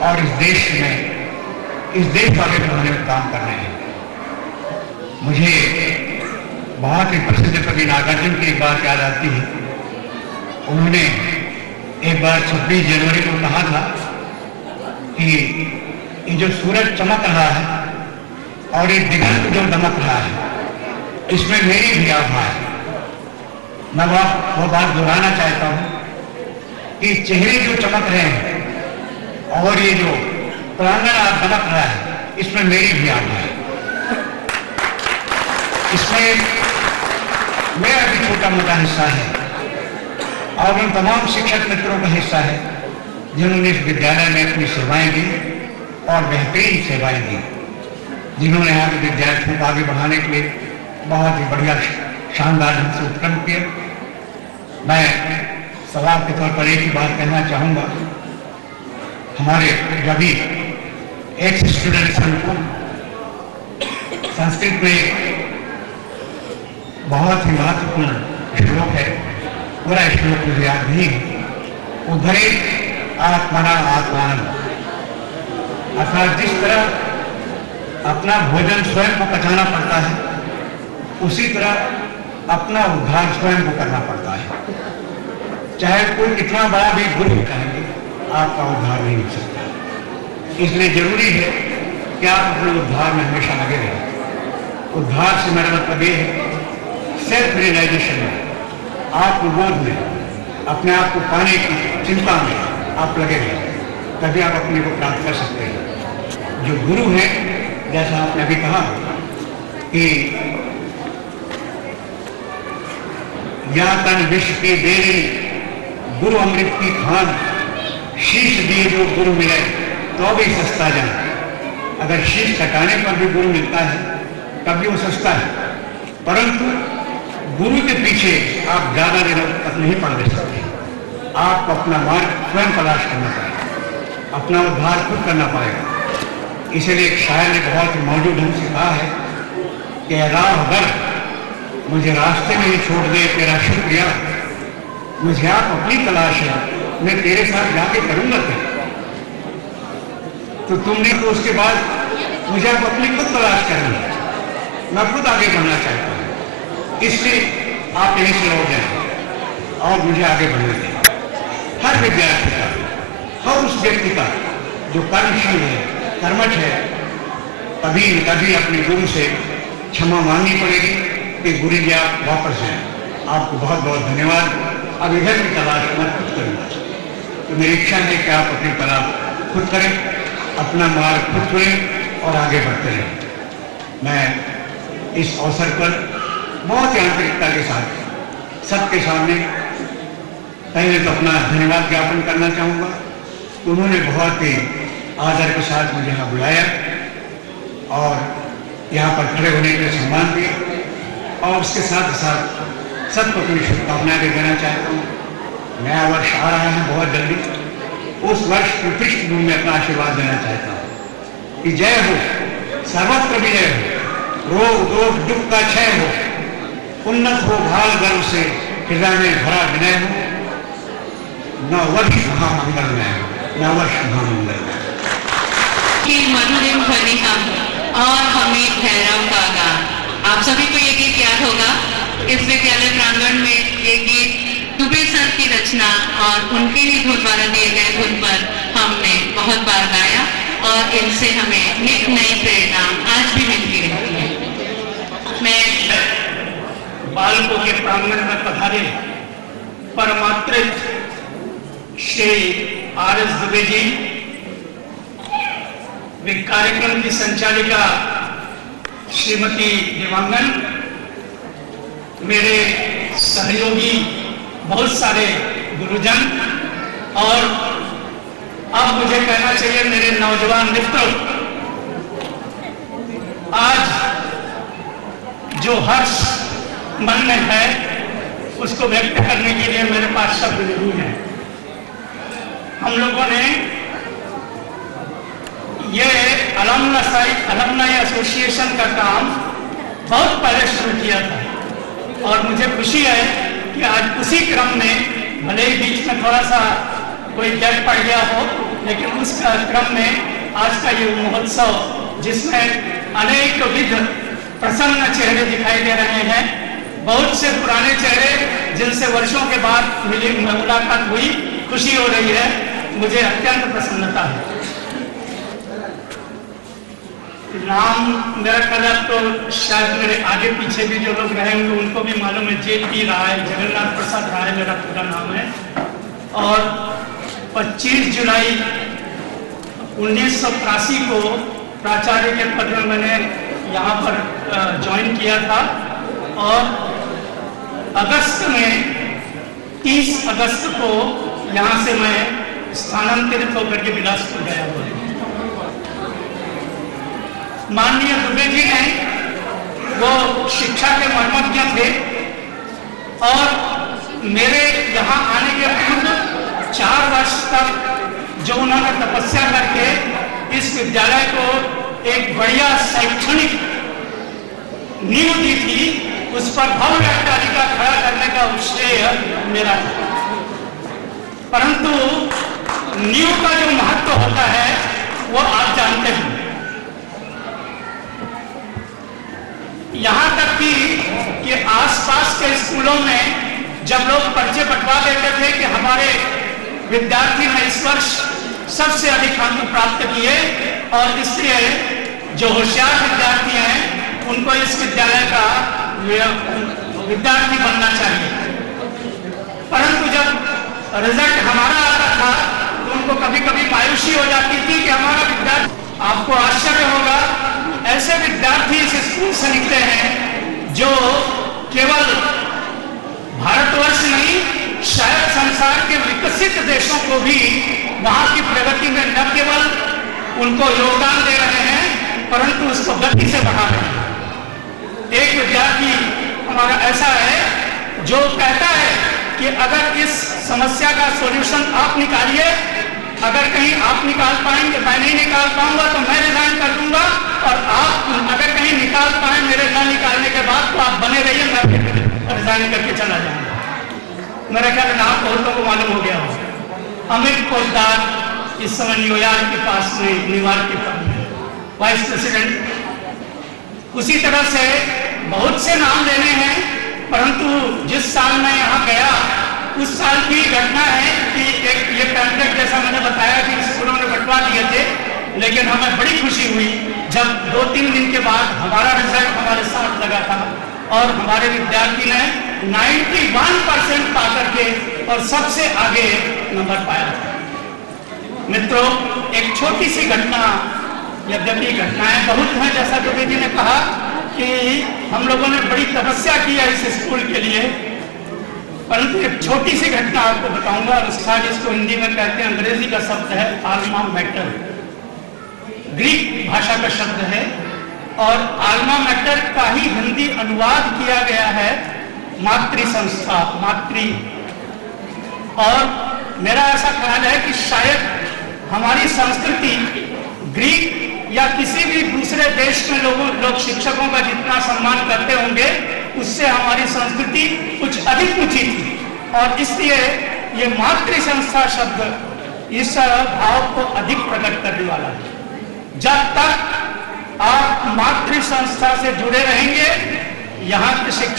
और इस देश को आगे बढ़ाने में काम कर रहे हैं। मुझे बहुत ही प्रसिद्ध कवि नागार्जुन की एक बात याद आती है। उन्होंने एक बार 26 जनवरी को कहा था कि ये जो सूरज चमक रहा है और ये दिगंत जो दमक रहा है, इसमें मेरी भी आभा है। मैं वो बात दोहराना चाहता हूं कि चेहरे जो चमक रहे हैं और ये जो प्रांगण आप दमक रहा है, इसमें मेरी भी आभा है। इसमें मेरा भी छोटा मोटा हिस्सा है और उन तमाम शिक्षक मित्रों का हिस्सा है जिन्होंने इस विद्यालय में अपनी सेवाएं दी और बेहतरीन सेवाएं दी, जिन्होंने यहाँ के विद्यार्थियों को आगे बढ़ाने के लिए बहुत ही बढ़िया शानदार ढंग से उपक्रम किया। मैं सवाल के तौर पर एक ही बात कहना चाहूँगा। हमारे रवि एक्स स्टूडेंट संकुल संस्कृत में बहुत ही महत्वपूर्ण श्लोक है, पूरा श्लोक मुझे याद नहीं है। उद्धरे आत्मना आत्मान, अर्थात जिस तरह अपना भोजन स्वयं को पचाना पड़ता है, उसी तरह अपना उद्धार स्वयं को करना पड़ता है। चाहे कोई कितना बड़ा भी गुरु कहेंगे, आपका उद्धार नहीं हो सकता। इसलिए जरूरी है कि आप अपने उद्धार में हमेशा लगे रहें। उद्धार से मेरा मतलब ये है सेल्फ रियलाइजेशन में, आत्मबोध में, अपने आप को पाने की चिंता में आप लगे रहें, तभी आप अपने को प्राप्त कर सकते हैं। जो गुरु है, जैसा आपने अभी कहा कि या तन विश्व की देरी गुरु अमृत की खान, शीश दिए जो गुरु मिले तो भी सस्ता जान। अगर शीश कटाने पर भी गुरु मिलता है तब भी वो सस्ता है, परंतु गुरु के पीछे आप ज्यादा दिन तक नहीं पढ़ सकते। आपको अपना मार्ग स्वयं तलाश करना पड़ेगा, अपना उद्धार खुद करना पड़ेगा। इसलिए एक शायर ने बहुत ही मौजूद ढंग से कहा है कि राहबर मुझे रास्ते में ही छोड़ दे तेरा शुक्रिया, मुझे आप अपनी तलाश है, मैं तेरे साथ जाके करूंगा क्या? तो तुमने तो उसके बाद मुझे आप अपनी खुद तलाश करनी है, मैं खुद आगे बढ़ना चाहता हूँ। इसलिए आप यहीं से लौट जाए और मुझे आगे बढ़ने दें। हर विद्यार्थी का, हर उस व्यक्ति का जो कर्मशील है, कर्मठ है, कभी न कभी अपने गुरु से क्षमा मांगनी पड़ेगी कि गुरु जी आप वापस जाएं। आपको बहुत बहुत धन्यवाद। अब इधर की तलाश मैं खुद करूँगा, तो मेरी इच्छा है कि आप अपनी तलाश खुद करें, अपना मार्ग खुद चुनें और आगे बढ़ते रहें। मैं इस अवसर पर बहुत ही आंतरिकता के साथ सबके सामने पहले तो अपना धन्यवाद ज्ञापन करना चाहूँगा। उन्होंने बहुत ही आदर के साथ मुझे यहाँ बुलाया और यहाँ पर खड़े होने के लिए सम्मान दिया, और उसके साथ साथ सबको अपनी शुभकामनाएं भी देना चाहता हूँ। नया वर्ष आ रहा है बहुत जल्दी, उस वर्ष की पृष्ठभूमि में अपना आशीर्वाद देना चाहता हूँ कि जय हो, सर्वत्र विजय हो, रोग दोष दुख का क्षय हो, उन्नत हो भाल गर्व से हृदय में भरा विनय हो, नववर्ष महामंगलमय हो, नववर्ष महामंगलमय। मधुरिम ध्वनि का और हमें भैरव का गान, आप सभी को ये गीत याद होगा। इस विद्यालय प्रांगण में ये गीत दुबे सर की रचना और उनके ही धुन द्वारा दिए गए धुन पर हमने बहुत बार गाया और इनसे हमें नित नई प्रेरणा आज भी मिलती रहती है। मैं बालकों के प्रांगण में पधारे परमात्रित श्री आर.एस. दुबे जी, कार्यक्रम की संचालिका श्रीमती देवांगन, मेरे सहयोगी बहुत सारे गुरुजन, और अब मुझे कहना चाहिए मेरे नौजवान मित्रों, आज जो हर्ष मन में है उसको व्यक्त करने के लिए मेरे पास शब्द नहीं है। हम लोगों ने ये अलमनाई एसोसिएशन का काम बहुत पहले शुरू किया था, और मुझे खुशी है कि आज उसी क्रम में, भले ही बीच में थोड़ा सा कोई गैप पड़ गया हो, लेकिन उस क्रम में आज का ये महोत्सव, जिसमें अनेक विध प्रसन्न चेहरे दिखाई दे रहे हैं, बहुत से पुराने चेहरे जिनसे वर्षों के बाद मुलाकात हुई, खुशी हो रही है, मुझे अत्यंत प्रसन्नता है। नाम मेरा ख्याल तो शायद मेरे आगे पीछे भी जो लोग रहे होंगे उनको भी मालूम है, JP राय, जगन्नाथ प्रसाद राय मेरा पूरा नाम है। और 25 जुलाई 1983 को प्राचार्य के पद में मैंने यहाँ पर ज्वाइन किया था और अगस्त में 30 अगस्त को यहाँ से मैं स्थानांतरित होकर के बिलासपुर गया हुआ। माननीय दुबे जी ने वो शिक्षा के मर्मज्ञ थे और मेरे यहाँ आने के पूर्व 4 वर्ष तक जो उन्होंने तपस्या करके इस विद्यालय को एक बढ़िया शैक्षणिक नींव दी थी, उस पर भव्य अट्टालिका खड़ा करने का श्रेय मेरा था। परंतु नींव का जो महत्व होता है वो आप जानते हैं। यहाँ तक कि आसपास के स्कूलों में जब लोग पर्चे बंटवा देते थे कि हमारे विद्यार्थी ने इस वर्ष सबसे अधिक अंक प्राप्त किए और इसलिए जो होशियार विद्यार्थी हैं उनको इस विद्यालय का विद्यार्थी बनना चाहिए। परंतु जब रिजल्ट हमारा आता था तो उनको कभी कभी मायूसी हो जाती थी कि हमारा विद्यार्थी, आपको आश्चर्य होगा, ऐसे विद्यार्थी इस स्कूल से निकले हैं जो केवल भारतवर्ष नहीं, शायद संसार के विकसित देशों को भी वहां की प्रगति में न केवल उनको योगदान दे रहे हैं परंतु उसको गति से बढ़ा रहे हैं। एक विद्यार्थी हमारा ऐसा है जो कहता है कि अगर इस समस्या का सॉल्यूशन आप निकालिए, अगर कहीं आप निकाल पाएंगे, मैं नहीं निकाल पाऊंगा तो मैं रिजाइन कर दूंगा, और आप अगर कहीं निकाल पाए मेरे न निकालने के बाद तो आप बने रहिए, मैं रिजाइन करके चला जाऊंगा। मेरा ख्याल नाम बहुतों को मालूम हो गया हो। अमित पोद्दार इस समय न्यूयॉर्क के पास में न्यूयॉर्क के पास में वाइस प्रेसिडेंट। उसी तरह से बहुत से नाम लेने हैं, परंतु जिस साल मैं यहाँ गया उस साल की घटना है कि एक ये पैम्फलेट जैसा मैंने बताया कि स्कूलों ने बंटवा दिए थे, लेकिन हमें बड़ी खुशी हुई जब 2-3 दिन के बाद हमारा रिजल्ट हमारे साथ लगा था और हमारे विद्यार्थी ने 91% पा करके और सबसे आगे नंबर पाया था। मित्रों, एक छोटी सी घटना, यद्यपि घटनाएं बहुत हैं, जैसा दुबे जी ने कहा कि हम लोगों ने बड़ी तपस्या की है इस स्कूल के लिए, परंतु एक छोटी सी घटना आपको बताऊंगा। अनुष्ठान इसको हिंदी में कहते हैं, अंग्रेजी का शब्द है आल्मा मैटर, ग्रीक भाषा का शब्द है और आल्मा मैटर का ही हिंदी अनुवाद किया गया है मातृ संस्था, मातृ। और मेरा ऐसा ख्याल है कि शायद हमारी संस्कृति ग्रीक या किसी भी दूसरे देश में लोग शिक्षकों का जितना सम्मान करते होंगे उससे हमारी संस्कृति कुछ अधिक ऊंची थी, और इसलिए ये मातृ संस्था शब्द इस भाव को अधिक प्रकट करने वाला है। जब तक आप मातृ संस्था से जुड़े रहेंगे, यहाँ के शिक्षक